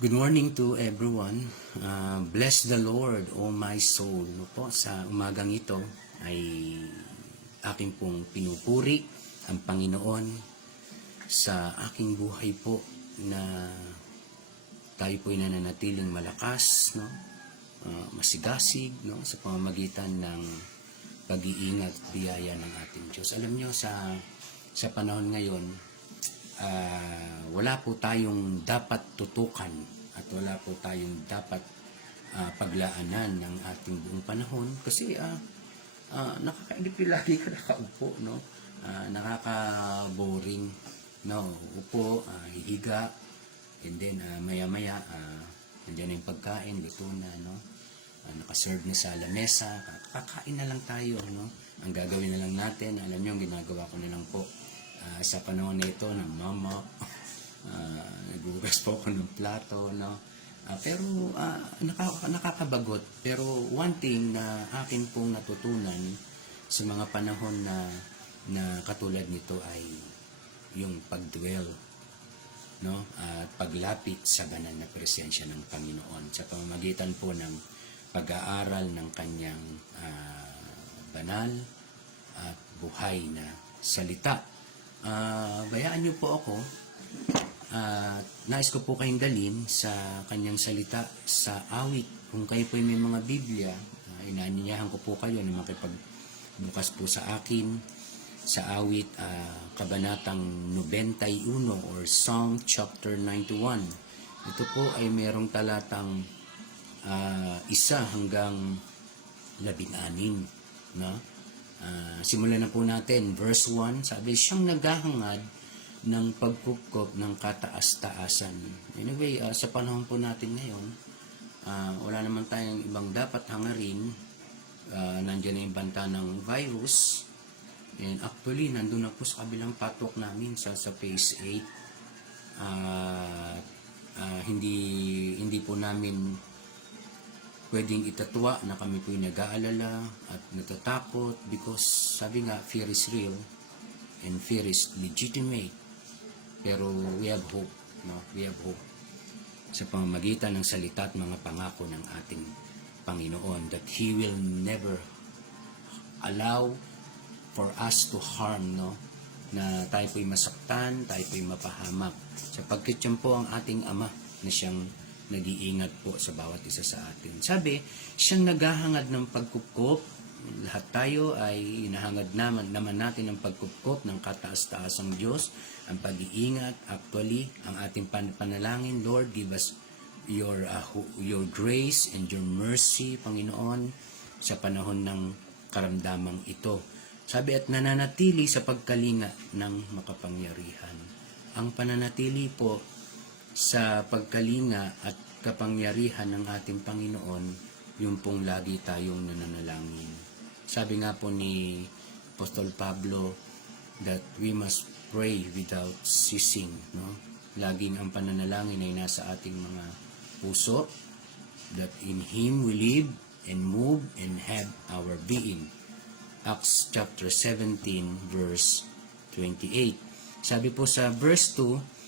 Good morning to everyone. Bless the Lord, O my soul. No po, sa umagang ito ay aking pong pinupuri ang Panginoon sa aking buhay po na tayo po ay nananatiling malakas, no? Masigasig, no? Sa pamamagitan ng pag-iingat at biyaya ng ating Diyos. Alam nyo, sa panahon ngayon, wala po tayong dapat tutukan at wala po tayong dapat paglaanan ng ating buong panahon kasi nakakainip lagi ka nakaupo, no? Nakaka-boring, no? Upo, hihiga, and then maya-maya nandiyan na yung pagkain, luto na, no? Nakaserve na sa lamesa, kakain na lang tayo, no? Ang gagawin na lang natin, alam nyo, ang ginagawa ko na lang po sa panahon na ito ng mama, naghugas po ako ng plato, no? Pero nakakabagot. Pero one thing na akin pong natutunan sa mga panahon na katulad nito ay yung pagdwell, no? At paglapit sa banal na presensya ng Panginoon sa pamamagitan po ng pag-aaral ng kanyang banal at buhay na salita. Bayaan niyo po ako. Nais ko po kayong dalhin sa kanyang salita sa awit. Kung kayo po may mga Biblia, inaanyayahan ko po kayo na makipagbukas po sa akin sa awit kabanatang 91 or Psalm chapter 91. Ito po ay merong talatang 1 hanggang 16, no? Simulan na po natin. Verse 1, sabi, siyang naghahangad ng pagkupkop ng kataas-taasan. Anyway, sa panahon po natin ngayon, wala naman tayong ibang dapat hangarin. Nandiyan na yung banta ng virus. And actually, nandun na po sa kabilang patok namin sa phase 8. Hindi po namin pwedeng itatwa na kami po yung nag-aalala at natatakot because sabi nga, fear is real and fear is legitimate. Pero we have hope, no? We have hope sa pamamagitan ng salita at mga pangako ng ating Panginoon that He will never allow for us to harm, no? Na tayo po'y masaktan, tayo po'y mapahamak. Sapagkat yan po ang ating Ama na siyang nag-iingat po sa bawat isa sa atin. Sabi, siyang naghahangad ng pagkupkop. Lahat tayo ay hinahangad naman natin ng pagkupkop ng kataas-taasang Diyos, ang pag-iingat. Actually, ang ating panalangin, Lord, give us your grace and your mercy, Panginoon, sa panahon ng karamdamang ito. Sabi, at nananatili sa pagkalinga ng makapangyarihan. Ang pananatili po sa pagkalinga at kapangyarihan ng ating Panginoon, yung pong lagi tayong nananalangin. Sabi nga po ni Apostol Pablo that we must pray without ceasing, no? Laging ang pananalangin ay nasa ating mga puso, that in Him we live and move and have our being. Acts chapter 17 verse 28. Sabi po sa verse 2,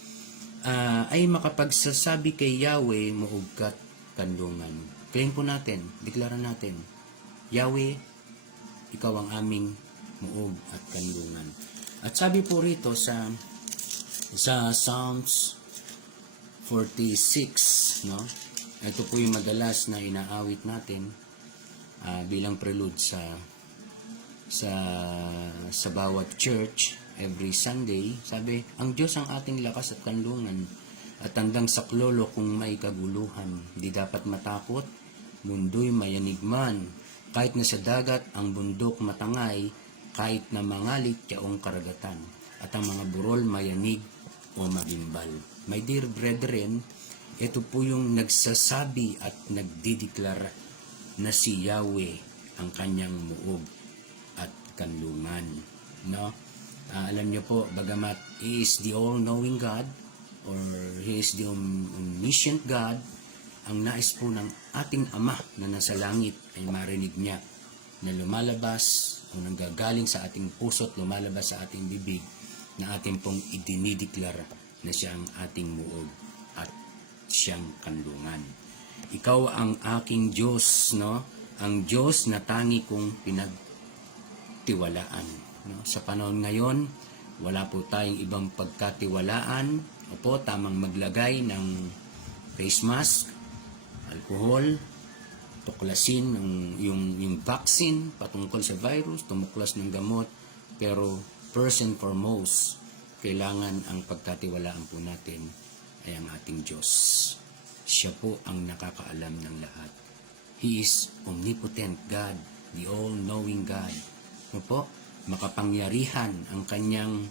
ay makapagsasabi kay Yahweh muugkat kanlungan. Claim po natin, deklara natin, Yahweh, ikaw ang aming muog at kanlungan. At sabi po rito sa Psalms 46, no? Ito po yung madalas na inaawit natin bilang prelude sa bawat church every Sunday. Sabi, ang Diyos ang ating lakas at kanlungan at hanggang saklolo kung may kaguluhan. Di dapat matakot, mundo'y mayanigman. Kahit na sa dagat ang bundok matangay, kahit na mangalit yaong karagatan, at ang mga burol mayanig o magimbal. My dear brethren, ito po yung nagsasabi at nagdideklara na si Yahweh ang kanyang muog at kanlungan, no? Alam niyo po, bagamat He is the all-knowing God or He is the omniscient God, ang nais po ng ating Ama na nasa langit ay marinig niya na lumalabas o nanggagaling sa ating puso at lumalabas sa ating bibig na ating pong idinideklara na siya ang ating muog at siyang kanlungan. Ikaw ang aking Diyos, no? Ang Diyos na tangi kong pinagtiwalaan. No? Sa panahon ngayon, wala po tayong ibang pagkatiwalaan. Opo, tamang maglagay ng face mask, alcohol, tuklasin yung vaccine patungkol sa virus, tumuklas ng gamot. Pero first and foremost, kailangan ang pagkatiwalaan po natin ay ang ating Diyos. Siya po ang nakakaalam ng lahat. He is omnipotent God, the all-knowing God. Ano po? Makapangyarihan ang kanyang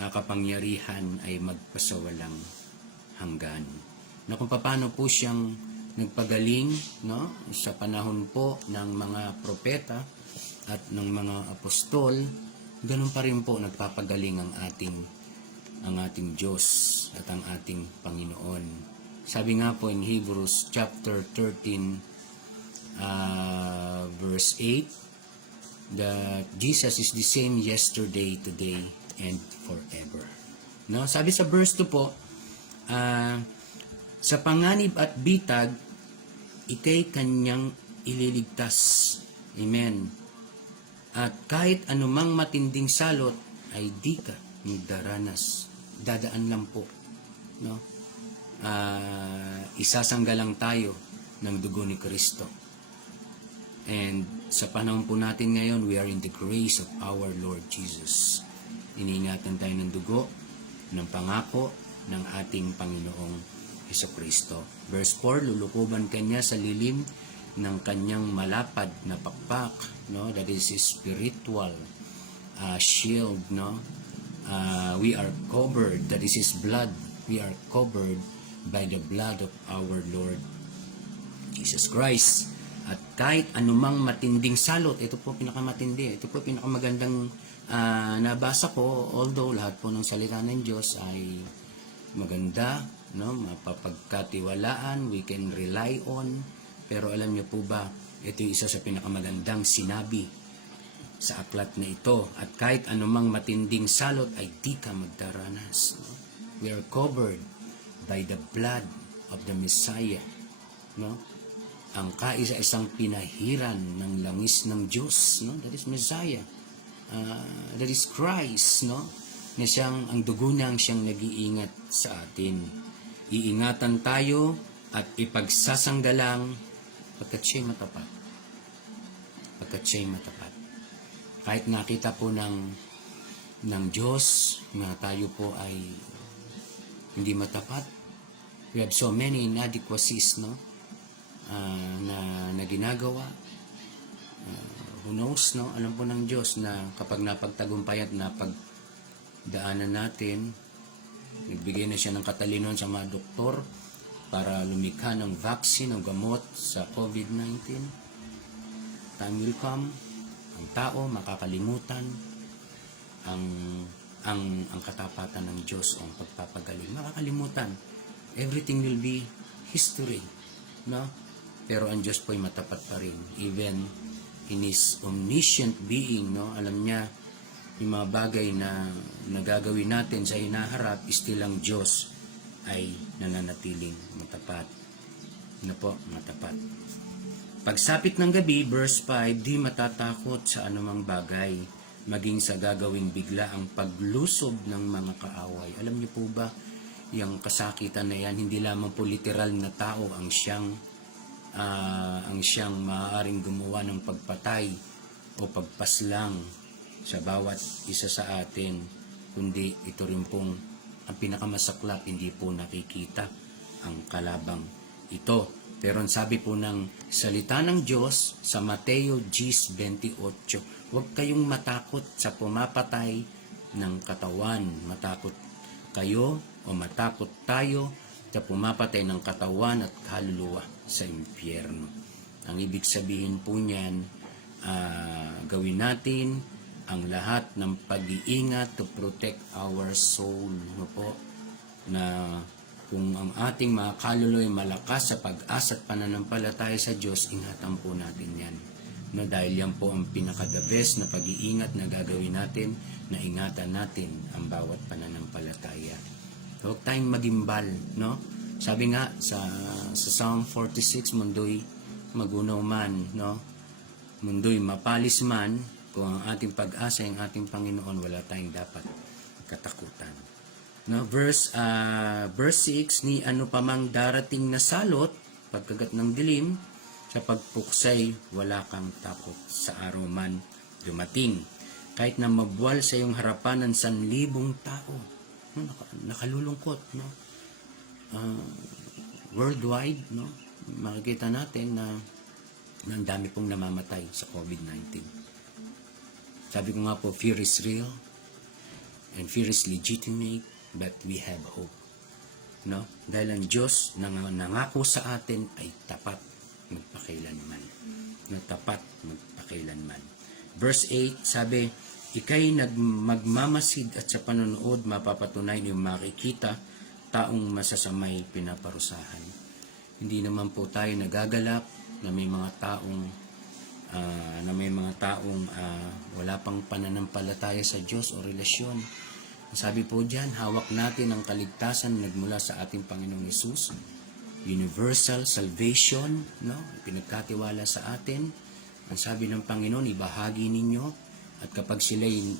kapangyarihan ay magpasawalang hanggan. Na kung paano po siyang nagpagaling, no, sa panahon po ng mga propeta at ng mga apostol, ganun pa rin po nagpapagaling ang ating Diyos at ang ating Panginoon. Sabi nga po in Hebrews chapter 13 verse 8 that Jesus is the same yesterday, today, and forever. No, sabi sa verse 2 po, sa panganib at bitag, ikay kanyang ililigtas. Amen. At kahit anumang matinding salot, ay di ka magdaranas. Dadaan lang po. No? Isasanggalang tayo ng dugo ni Kristo. And sa panahon po natin ngayon, we are in the grace of our Lord Jesus. Iniingatan tayo ng dugo, ng pangako, ng ating Panginoong Hesukristo. Verse 4, lulukuban kanya sa lilim ng kanyang malapad na pakpak, no? That is his spiritual shield, no? We are covered, that is his blood. We are covered by the blood of our Lord Jesus Christ. At kahit anumang matinding salot, ito po pinakamatindi, ito po pinakamagandang nabasa ko, although lahat po ng salita ng Diyos ay maganda, no, mapapagkatiwalaan, we can rely on, pero alam niyo po ba, ito yung isa sa pinakamagandang sinabi sa aklat na ito. At kahit anumang matinding salot ay di ka magdaranas. No? We are covered by the blood of the Messiah. No? Ang kaisa-isang pinahiran ng langis ng Diyos, no? That is Messiah. That is Christ, no? Na siyang, ang dugo niyang siyang nag-iingat sa atin. Iingatan tayo at ipagsasanggalang pagkat siya'y matapat. Pagkat siya'y matapat. Kahit nakita po ng Diyos na tayo po ay hindi matapat, we have so many inadequacies, no? Na ginagawa. Who knows, no? Alam po ng Diyos na kapag napagtagumpay at napagdaanan natin, nagbigay na siya ng katalinoan sa mga doktor para lumikha ng vaccine o gamot sa COVID-19. Time will come, ang tao makakalimutan ang katapatan ng Diyos o ang pagpapagaling. Makakalimutan. Everything will be history, no? Pero ang Diyos po ay matapat pa rin. Even in His omniscient being, no? Alam niya yung mga bagay na nagagawin natin sa hinaharap, still ang Diyos ay nananatiling matapat. Na po, matapat. Pagsapit ng gabi, verse 5, di matatakot sa anumang bagay, maging sa gagawing bigla ang paglusob ng mga kaaway. Alam niyo po ba, yung kasakitan na yan, hindi lamang po literal na tao ang siyang maaaring gumawa ng pagpatay o pagpaslang sa bawat isa sa atin, kundi ito rin pong ang pinakamasaklap, hindi po nakikita ang kalabang ito. Pero ang sabi po ng salita ng Diyos sa Mateo 10:28, huwag kayong matakot sa pumapatay ng katawan. Matakot kayo o matakot tayo sa pumapatay ng katawan at kaluluwa sa impyerno. Ang ibig sabihin po niyan, gawin natin ang lahat ng pag-iingat to protect our soul. No po? Na kung ang ating mga kaluluwa ay malakas sa pag-asa at pananampalataya sa Diyos, ingatan po natin yan. No, dahil yan po ang pinaka-the best na pag-iingat na gagawin natin, na ingatan natin ang bawat pananampalataya. Huwag tayong magimbal, no? Sabi nga sa Psalm 46, mundo'y magunaw man, no? Mundo'y mapalis man, kung ang ating pag-asa ay ang ating Panginoon, wala tayong dapat katakutan. No, verse 6, ni ano pa mang darating na salot, pagkagat ng dilim, sa pagpuksay, wala kang takot sa araw man dumating. Kahit na mabuwal sa iyong harapan ng 1,000 tao. No, nakalulungkot, no? Worldwide, no? Makikita natin na ang dami pong namamatay sa COVID-19. Sabi ko nga po, fear is real and fear is legitimate, but we have hope. No? Dahil ang Diyos nangako sa atin ay tapat magpakailanman. No, tapat magpakailanman. Verse 8, sabi, ikay magmamasid at sa panonood mapapatunay yung makikita taong masasamay pinaparusahan. Hindi naman po tayo nagagalak na may mga taong wala pang pananampalataya sa Diyos o relasyon. Sabi po diyan, hawak natin ang kaligtasan nagmula sa ating Panginoong Hesus, universal salvation, no? Pinagkatiwala sa atin. Ang sabi ng Panginoon, ibahagi ninyo, at kapag sila'y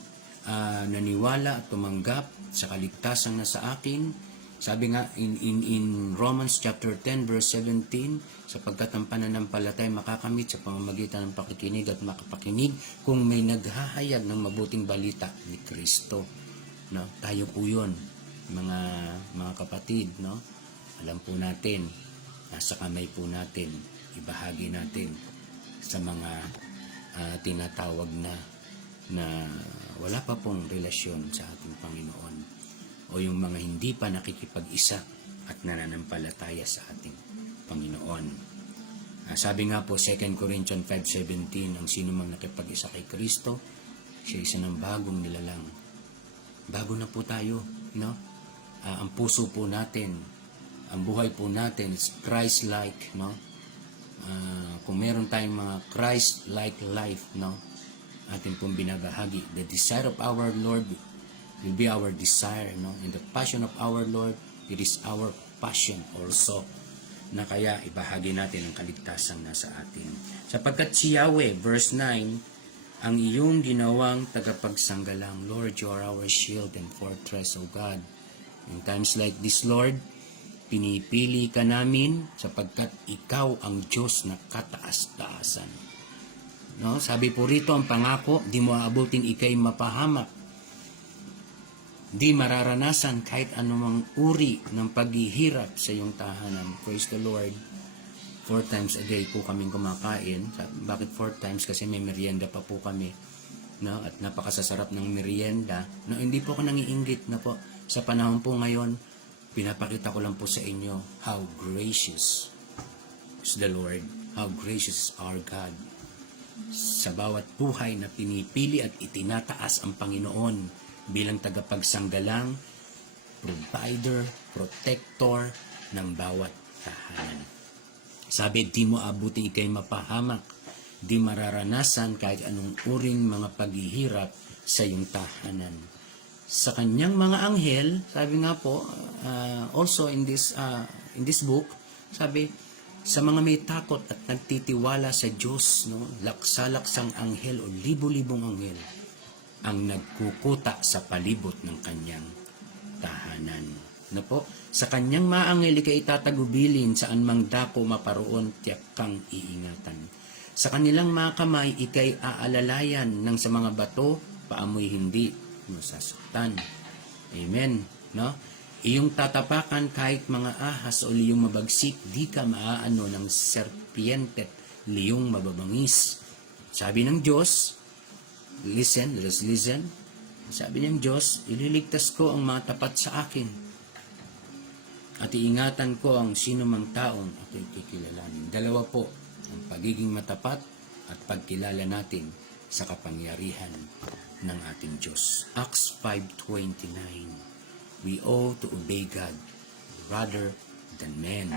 naniwala at tumanggap sa kaligtasan na sa akin, sabi nga in Romans chapter 10 verse 17, sapagkat ang pananampalataya makakamit sa pamamagitan ng pakikinig at makapakinig kung may naghahayag ng mabuting balita ni Kristo. No? Tayo po 'yon, mga kapatid, no? Alam po natin, nasa kamay po natin, ibahagi natin sa mga tinatawag na wala pa pong relasyon sa ating Panginoon, o yung mga hindi pa nakikipag-isa at nananampalataya sa ating Panginoon. Sabi nga po, 2 Corinthians 5:17, ang sino mang nakipag-isa kay Kristo, siya isa ng bagong nilalang. Bago na po tayo, no? Ang puso po natin, ang buhay po natin is Christ-like, no? Kung meron tayong mga Christ-like life, no? Atin pong binabahagi. The desire of our Lord will be our desire, no? And the passion of our Lord, it is our passion also, na kaya ibahagi natin ang kaligtasan na sa atin. Sapagkat si Yahweh, verse 9, ang iyong ginawang tagapagsanggalang, Lord, you are our shield and fortress, O God. In times like this, Lord, pinipili ka namin sapagkat ikaw ang Diyos na kataas-taasan. No? Sabi po rito ang pangako, di mo aabuting ikay mapahamak. Di mararanasan kahit anumang uri ng paghihirap sa iyong tahanan. Praise the Lord. 4 times a day po kaming kumakain. Bakit 4 times? Kasi may merienda pa po kami. No? At napakasasarap ng merienda. No, hindi po ako nangiinggit na po. Sa panahon po ngayon, pinapakita ko lang po sa inyo how gracious is the Lord. How gracious is our God. Sa bawat buhay na pinipili at itinataas ang Panginoon bilang tagapagsanggalang, provider, protector ng bawat tahanan. Sabi, di mo abuti ikay mapahamak, di mararanasan kahit anong uring mga paghihirap sa iyong tahanan. Sa kanyang mga anghel, sabi nga po, also in this book, sabi, sa mga may takot at nagtitiwala sa Diyos, no, laksa-laksang anghel o libo-libong anghel ang nagkukuta sa palibot ng kanyang tahanan. Na po, sa kanyang maangel ikay itatagubilin saan mang dako maparoon, tiyak kang iingatan. Sa kanilang mga kamay ikay aalalayan ng sa mga bato, paamoy hindi masasaktan. Amen. No? Iyong tatapakan kahit mga ahas o liyong mabagsik, di ka maaano ng serpiente, liyong mababangis. Sabi ng Diyos, listen, let us listen. Sabi ng Diyos, ililigtas ko ang mga tapat sa akin. At iingatan ko ang sino mang taong ako'y kikilalanin. Dalawa po, ang pagiging matapat at pagkilala natin sa kapangyarihan ng ating Diyos. Acts 5:29. We owe to obey God rather than men.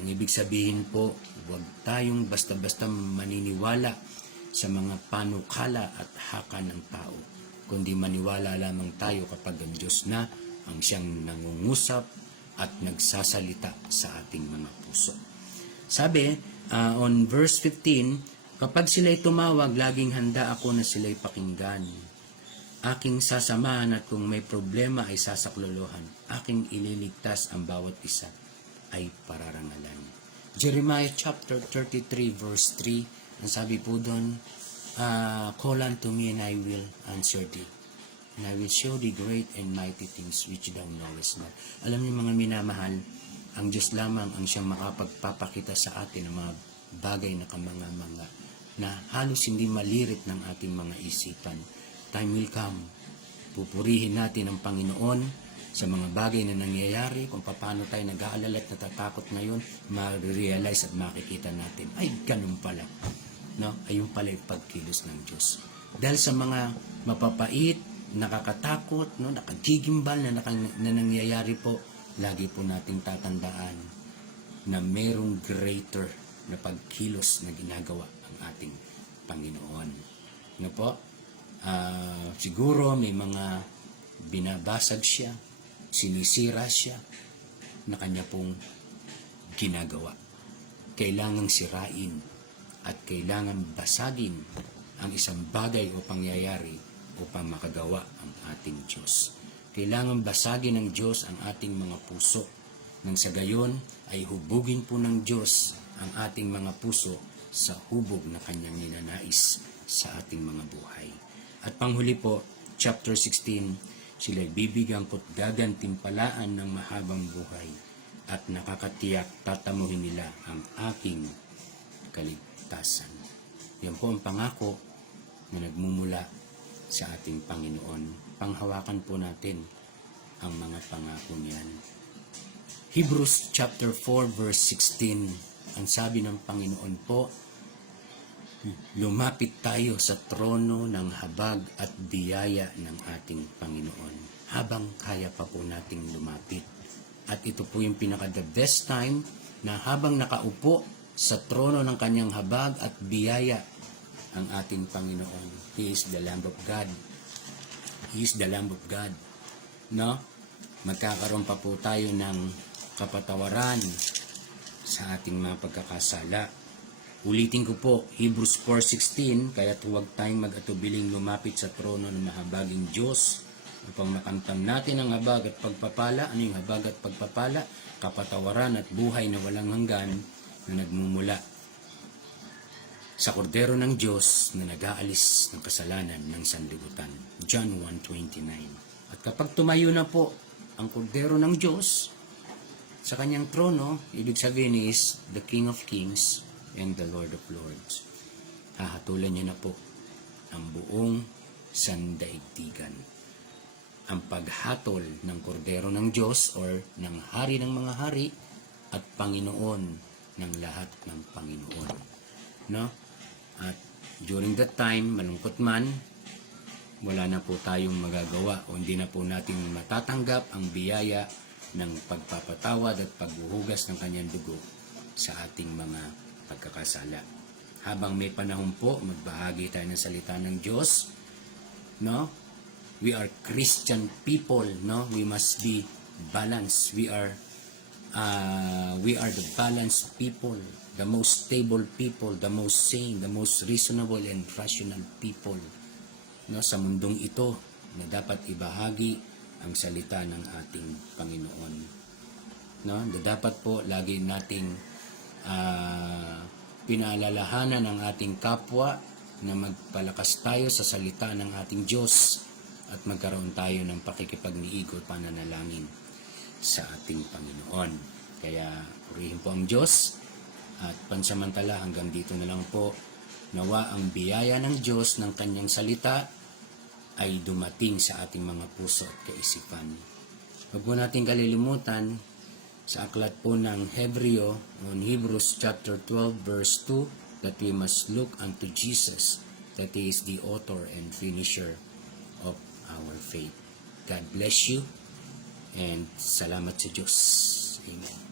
Ang ibig sabihin po, huwag tayong basta-basta maniniwala sa mga panukala at haka ng tao, kundi maniwala lamang tayo kapag ang Diyos na ang siyang nangungusap at nagsasalita sa ating mga puso. Sabi, on verse 15, kapag sila'y tumawag, laging handa ako na sila'y pakinggan. Aking sasamahan at kung may problema ay sasaklolohan. Aking ililigtas ang bawat isa ay pararangalan. Jeremiah chapter 33 verse 3, ang sabi po doon, call unto me and I will answer thee. And I will show thee great and mighty things which thou knowest not. Alam niyo mga minamahal, ang Diyos lamang ang siyang makapagpapakita sa atin ng mga bagay na kamanga-manga na halos hindi malirit ng ating mga isipan. Time will come. Pupurihin natin ang Panginoon sa mga bagay na nangyayari, kung paano tayo nag-aalala at natatakot ngayon, ma-realize at makikita natin, ay ganun pala. No? Ayun pala yung pagkilos ng Diyos. Dahil sa mga mapapait, nakakatakot, no, nakagigimbal na nangyayari po, lagi po nating tatandaan na merong greater na pagkilos na ginagawa ang ating Panginoon. No po? Siguro may mga binabasag siya, sinisira siya na kanya pong ginagawa. Kailangang sirain at kailangan basagin ang isang bagay o pangyayari upang makagawa ang ating Diyos. Kailangan basagin ng Diyos ang ating mga puso. Nang sa gayon ay hubugin po ng Diyos ang ating mga puso sa hubog na kanyang ninanais sa ating mga buhay. At panghuli po, chapter 16, sila'y bibigyan ko't gagantimpalaan ng mahabang buhay at nakakatiyak tatamuhin nila ang aking kaligtasan. Yan po ang pangako na nagmumula sa ating Panginoon. Panghawakan po natin ang mga pangako niyan. Hebrews chapter 4 verse 16, ang sabi ng Panginoon po, lumapit tayo sa trono ng habag at biyaya ng ating Panginoon habang kaya pa po nating lumapit. At ito po yung pinaka-the best time na habang nakaupo sa trono ng kanyang habag at biyaya ang ating Panginoon. He is the Lamb of God. He is the Lamb of God. No? Magkakaroon pa po tayo ng kapatawaran sa ating mga pagkakasala. Ulitin ko po, Hebrews 4:16, kaya't huwag tayong mag-atubiling lumapit sa trono ng mahabaging Diyos upang makamtam natin ang habag at pagpapala. Ano yung habag at pagpapala? Kapatawaran at buhay na walang hanggan na nagmumula sa kordero ng Diyos na nag-aalis ng kasalanan ng sanlibutan. John 1:29. At kapag tumayo na po ang kordero ng Diyos sa kanyang trono, ibig sabihin is the King of Kings and the Lord of Lords. Hahatulan niya na po ang buong sandaigdigan. Ang paghatol ng kordero ng Diyos or ng hari ng mga hari at Panginoon ng lahat ng Panginoon. No? At during that time, malungkot man, wala na po tayong magagawa o hindi na po natin matatanggap ang biyaya ng pagpapatawad at paghuhugas ng kanyang dugo sa ating mga pagkakasala. Habang may panahon po, magbahagi tayo ng salita ng Diyos. No? We are Christian people, no? We must be balanced. We are the balanced people, the most stable people, the most sane, the most reasonable and rational people, no, sa mundong ito na dapat ibahagi ang salita ng ating Panginoon. No, na dapat po lagi nating pinaalalahanan ang ating kapwa na magpalakas tayo sa salita ng ating Diyos at magkaroon tayo ng pakikipagniig o pananalangin sa ating Panginoon. Kaya purihin po ang Diyos at pansamantala hanggang dito na lang po. Nawa ang biyaya ng Diyos ng kanyang salita ay dumating sa ating mga puso at kaisipan. Huwag po natin kalilimutan sa aklat po ng Hebreo on Hebrews chapter 12 verse 2 that we must look unto Jesus, that He is the author and finisher of our faith. God bless you and salamat sa Diyos. Amen.